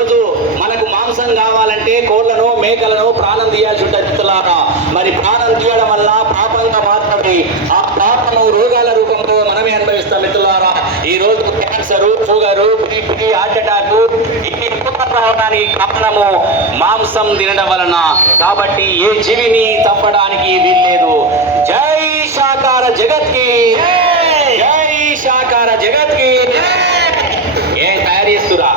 రోజు మనకు మాంసం కావాలంటే కోళ్లను మేకలను ప్రాణం తీయాల్సి ఉంటుంది మిత్రులారా. మరి ప్రాణం తీయడం వల్ల పాపంగా మాత్రమే ఆ పాపము రోగాల రూపంలో మనమే అనుభవిస్తాం మిత్రులారా. ఈ రోజు cancer, sugar, BP, heart attack ఇన్ని రావడానికి కారణము మాంసం తినడం వలన. కాబట్టి ఏ జీవిని చంపడానికి వీల్లేదు. జై శాకార జగత్ కి, జై శాకార జగత్ కి. ఏం తయారు చేస్తురా?